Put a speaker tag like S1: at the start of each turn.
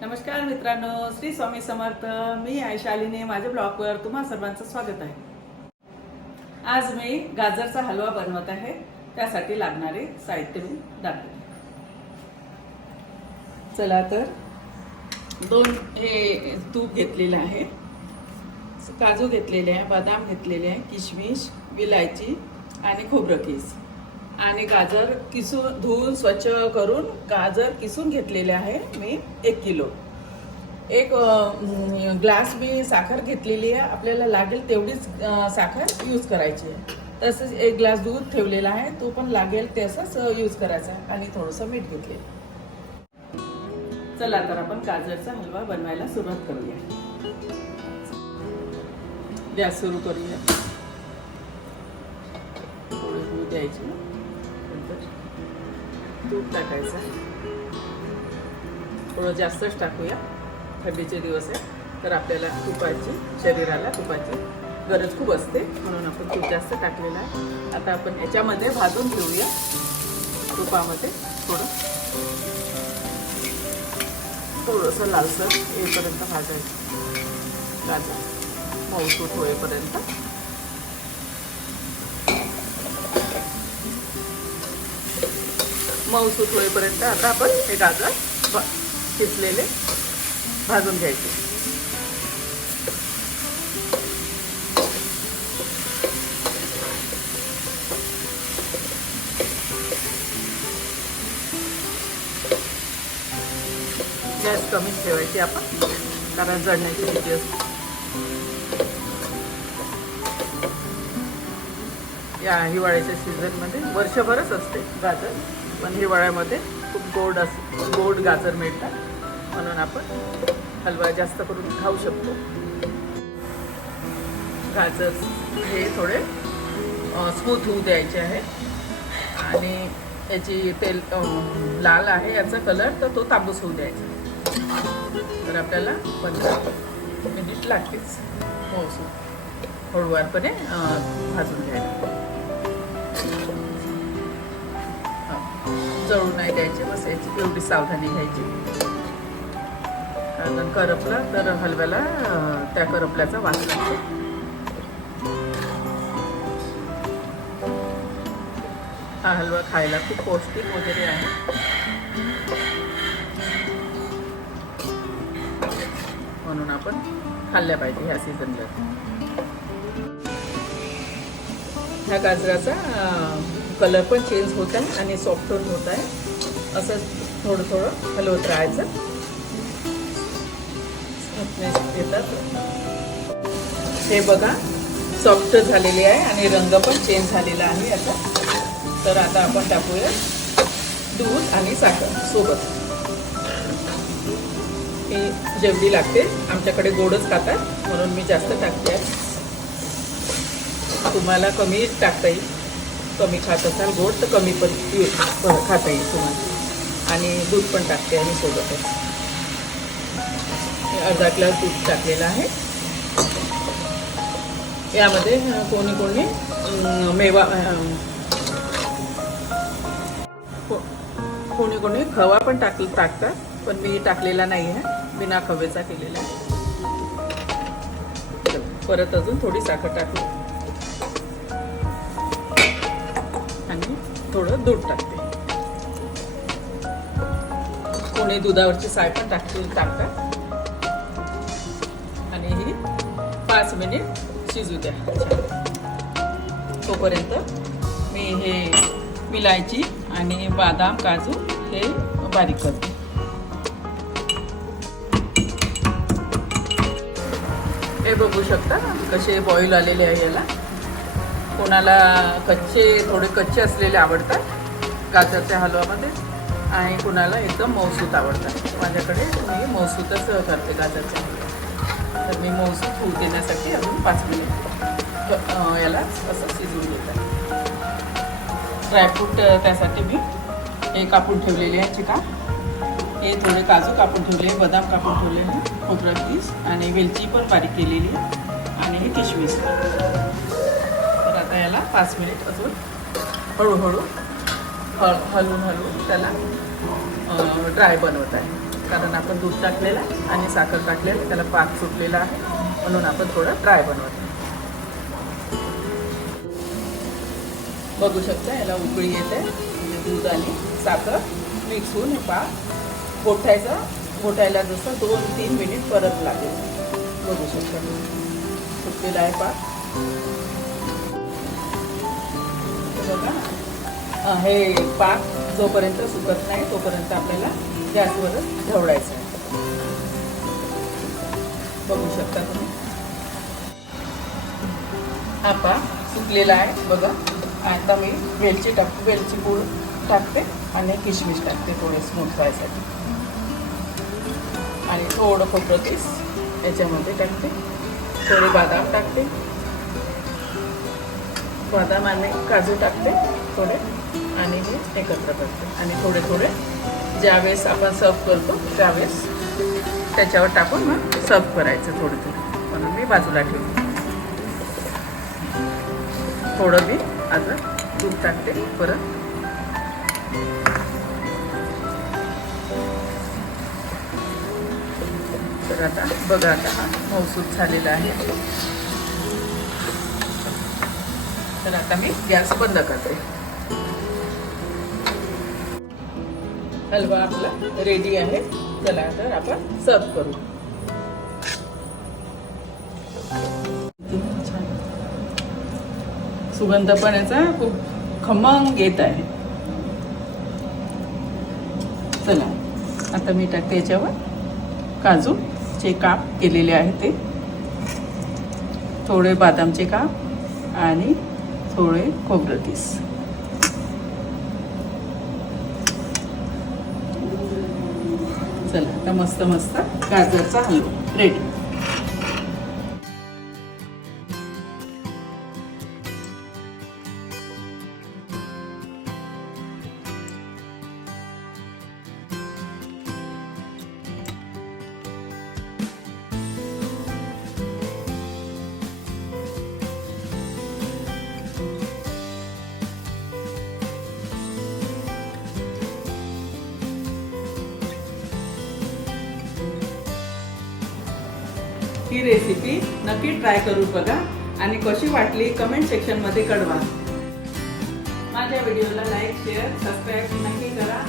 S1: नमस्कार मित्रांनो श्री स्वामी समर्थ. मी आयशालीने माझ्या ब्लॉगवर तुम्हा सर्वांचं स्वागत आहे. आज मी गाजरचा हलवा बनवत आहे. त्यासाठी लागणारे साहित्य मी दाखवते. चला तर दोन हे तूप घेतलेलं आहे. काजू घेतलेले आहे बदाम घेतलेले आहे किशमिश विलायची आणि खोबरं केस. आणि गाजर किसून धुवून स्वच्छ करून गाजर किसून घेतलेले आहे मी एक किलो. एक ग्लास मी साखर घेतलेली आहे. आपल्याला लागेल तेवढीच साखर यूज करायची आहे. तसंच एक ग्लास दूध ठेवलेला आहे. तो पण लागेल तसंच यूज करायचा आणि थोडंसं मीठ घेतलेलं चला तर आपण गाजरचा हलवा बनवायला सुरुवात करूया. गॅस सुरू करूया. दूध द्यायची. नंतर तूप टाकायचं. थोडं जास्तच टाकूया. थंडीचे दिवस आहे. तर आपल्याला तुपाची शरीराला तुपाची गरज खूप असते. म्हणून आपण तूप जास्त टाकलेलं आहे. आता आपण याच्यामध्ये भाजून घेऊया. तुपामध्ये थोडं. थोडंसं लालसर येईपर्यंत भाजायचं. गाजर मऊसूट होईपर्यंत. मऊसूत होईपर्यंत आता आपण हे गाजर भ- शिजलेले भाजून घ्यायचे. गॅस कमीच ठेवायची आपण कारण जळण्याची भीती असते. या हिवाळ्याच्या सीझनमध्ये वर्षभरच असते गाजर पण हिवाळ्यामध्ये खूप गोड अस गोड गाजर मिळतात. म्हणून आपण हलवा जास्त करून खाऊ शकतो. गाजर हे थोडे स्मूथ होऊ द्यायचे आहे. आणि याची तेल लाल आहे याचा कलर तर तो तांबूस होऊ द्यायचा. तर आपल्याला पंधरा मिनिट लागतेच हो, हो. सो हळूवारपणे भाजून घ्यायला. जळू नाही द्यायचे बस एवढी सावधानी घ्यायची. कारण करपला तर हलव्याला त्या करपल्याचा वास लागतो. हा हलवा खायला खूप पौष्टिक वगैरे आहे. म्हणून आपण खाल्ल्या पाहिजे ह्या सीझनला ह्या गाजराचा कलर पण चेंज होत आहे आणि सॉफ्ट होत आहे. असं थोडं थोडं हलवत राहायचं येतात. हे बघा सॉफ्ट झालेले आहे आणि रंग पण चेंज झालेला आहे याचा. तर आता आपण टाकूया दूध आणि साखर सोबत. ही जेवढी लागते आमच्याकडे गोडच खातात म्हणून मी जास्त टाकते. आहे तुम्हाला कमी टाकता येईल. कमी खात असाल गोड तर कमी पण खाता येईल तुम्हाला. आणि दूध पण टाकते आणि सोबतच अर्धा ग्लास दूध टाकलेलं आहे. यामध्ये कोणी कोणी मेवा कोणी कोणी खवा पण टाक टाकतात पण मी टाकलेला नाही आहे. बिना खवेचा केलेला आहे. परत अजून थोडी साखर टाकली थोडं दूध टाकते. कोणी दुधावरची साय पण टाकते टाकतात. आणि ही पाच मिनिट शिजू द्या. तोपर्यंत मी हे विलायची आणि बदाम काजू हे बारीक करते. हे बघू शकता कसे बॉईल आलेले आहे याला. कोणाला कच्चे थोडे कच्चे असलेले आवडतात गाजरच्या हलवामध्ये आणि कोणाला एकदम मौसूत आवडतात. माझ्याकडे मी मौसूतच करते गाजरच्या हलवा. तर मी मौसूत होऊ देण्यासाठी अजून पाच मिनिट. याला असं शिजवून घेतात ड्रायफ्रूट त्यासाठी मी हे कापून ठेवलेले आहे चिका. हे थोडे काजू कापून ठेवले बदाम कापून ठेवले आहे खोबरं आणि वेलची पण बारीक केलेली आहे. आणि हे किशमिश. आता याला पाच मिनिट अजून हळूहळू हळ हलवून हलवून त्याला ड्राय बनवत आहे. कारण आपण दूध टाकलेलं आहे आणि साखर टाकलेलं आहे त्याला पाक सुटलेला आहे. म्हणून आपण थोडं ड्राय बनवतो बघू शकता याला उकळी येते. म्हणजे दूध आणि साखर मिक्स होऊन हे पाक गोठायचं गोठायला जसं दोन तीन मिनिट परत लागेल. बघू शकता. सुटलेला आहे पाक. बघा. हे पाक जोपर्यंत सुकत नाही तोपर्यंत आपल्याला गॅसवरच ढवळायचं आहे. बघू शकता तुम्ही. हा पाक सुकलेला आहे बघा. आता मी वेलची टाक वेलची पूड टाकते आणि किशमिश टाकते थोडे स्मूथ व्हायसाठी आणि थोडं खोबरं किस याच्यामध्ये टाकते. थोडे बदाम टाकते. बदाम आणि काजू टाकते थोडे आणि हे एकत्र करते. आणि थोडे थोडे ज्यावेळेस आपण सर्व करतो त्यावेळेस त्याच्यावर टाकून मग सर्व करायचं थोडं थोडं. म्हणून मी बाजूला ठेवते. थोडं मी आता दूध टाकते परत. तर आता बघा आता हा मौसूद झालेला आहे. तर आता मी गॅस बंद करते. हलवा आपला रेडी आहे. चला तर आपण सर्व करू. सुगंध पण याचा खूप खमंग येत आहे. चला आता मी टाकते याच्यावर काजूचे काप केलेले आहे ते. थोडे बदामचे काप आणि थोडे खोबरं किस चला आता मस्त मस्त गाजरचा हलवा रेडी ही रेसिपी नक्की ट्राय करून बघा आणि कशी वाटली कमेंट सेक्शनमध्ये कळवा. माझ्या व्हिडिओला लाईक शेअर सबस्क्राईब नक्की करा.